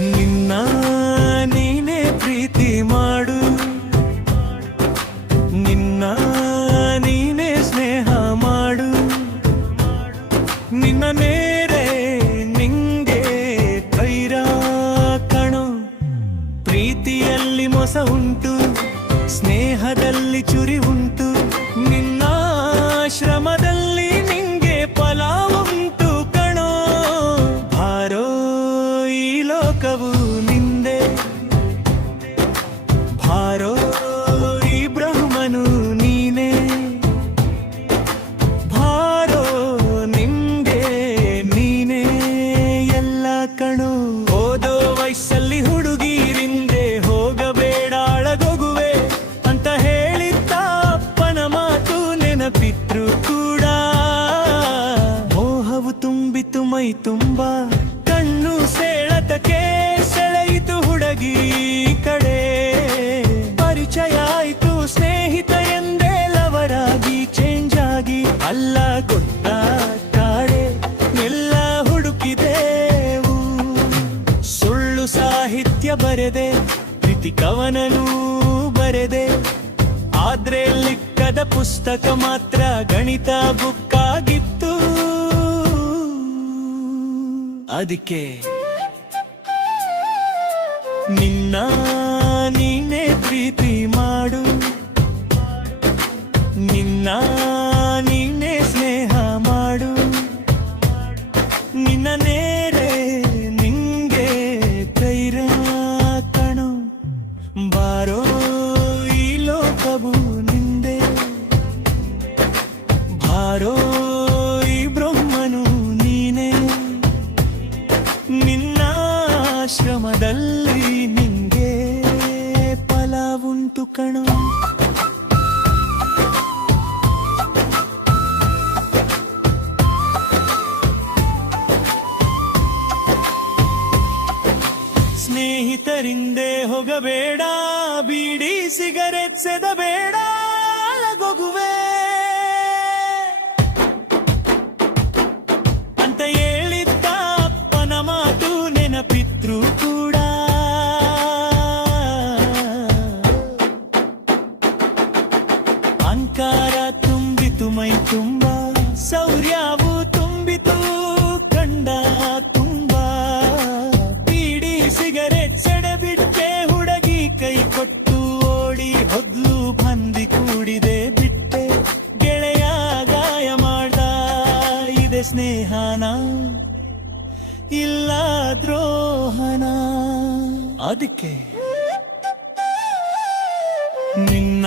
ನಿನ್ನ ನೀನೇ ಪ್ರೀತಿ ಮಾಡು, ನಿನ್ನ ನೀನೇ ಸ್ನೇಹ ಮಾಡು, ನಿನ್ನ ನೇರೆ ನಿಂಗೆ ಕೈರ ಕಣು. ಪ್ರೀತಿಯಲ್ಲಿ ಮೋಸ ಉಂಟು, ಸ್ನೇಹದಲ್ಲಿ ಚುರಿ ಉಂಟು, ನಿನ್ನ ಶ್ರಮದಲ್ಲಿ ನಿಂಗೆ ಫಲ ಉಂಟು ಕಣೋ. ಭಾರೋ ಈ ಲೋಕವು ನಿಂದೆ, ಭಾರೋ ಈ ಬ್ರಹ್ಮನು ನೀನೇ, ಭಾರೋ ನಿಂಗೆ ನೀನೇ ಎಲ್ಲ ಕಣೋ. ಓದೋ ವಯಸ್ಸಲ್ಲಿ ಹುಡುಗಿರಿಂದೆ ಹೋಗಬೇಡ ಅಳಗೋಗುವೆ ಅಂತ ಹೇಳಿದ್ದ ಅಪ್ಪನ ಮಾತು ನೆನಪಿಟ್ರು ಕೂಡ. ಮೋಹವು ತುಂಬಿತು ಮೈ ತುಂಬ, ಕಣ್ಣು ಸೆಳೆತಕ್ಕೆ ಸೆಳೆಯಿತು ಹುಡುಗಿ ಕಡೆ. ಪರಿಚಯ ಆಯ್ತು ಸ್ನೇಹಿತ ಎಂದೇ ಲವರಾಗಿ ಚೇಂಜ್ ಆಗಿ, ಅಲ್ಲ ಗೊತ್ತ ಕಾಡೆ ಎಲ್ಲ ಹುಡುಕಿದೆವು. ಸುಳ್ಳು ಸಾಹಿತ್ಯ ಬರೆದೆ, ಪ್ರೀತಿ ಕವನನೂ ಬರೆದೆ, ಆದ್ರೆ ಲಿಕ್ಕದ ಪುಸ್ತಕ ಮಾತ್ರ ಗಣಿತ ಬುಕ್ ಆಗಿತ್ತು. ಅದಕ್ಕೆ ನಿನ್ನ ನೀನೇ ಪ್ರೀತಿ ಮಾಡು, ನಿನ್ನ ನೀನೇ ಸ್ನೇಹ ಮಾಡು, ನಿನ್ನ ನೇರೆ ನಿಂಗೆ ಕೈರ ಕಣು. ಬಾರೋ ಈ ಲೋಕವು ನಿಂದೆ, ಭಾರೋ ಈ ಬ್ರಹ್ಮನು ನೀನೇ, ನಿನ್ನ ಶ್ರಮದಲ್ಲಿ ನಿಂಗೆ ಫಲ ಉಂಟು ಕಣು. ಸ್ನೇಹಿತರಿಂದೆ ಹೋಗಬೇಡ, ಬೀಡಿ ಸಿಗರೆಟ್ ಸೆದಬೇಡ ಅಳಗೋಗುವೆ ಅಂತ ಹೇಳಿದ್ದ ಅಪ್ಪನ ಮಾತು ನೆನಪಿತ್ರು ಕೂಡ. ಅಹಂಕಾರ ತುಂಬಿತು ಮೈ ತುಂಬ, ಶೌರ್ಯವು ತುಂಬಿತು ಕಂಡ ತುಂಬ. ಬೀಡಿ ಸಿಗರೆಟ್ ಸೆಡೆಬಿಟ್ಟೆ ಹುಡುಗಿ ಕೈ ಕೊಟ್ಟು ಓಡಿ ಹೊದ್ಲು ಬಂದಿ ಕೂಡಿದೆ ಬಿಟ್ಟೆ. ಗೆಳೆಯ ಗಾಯ ಮಾಡ್ದ, ಇದೆ ಸ್ನೇಹನ ಇಲ್ಲ ದ್ರೋಹನ. ಅದಕ್ಕೆ ನಿನ್ನ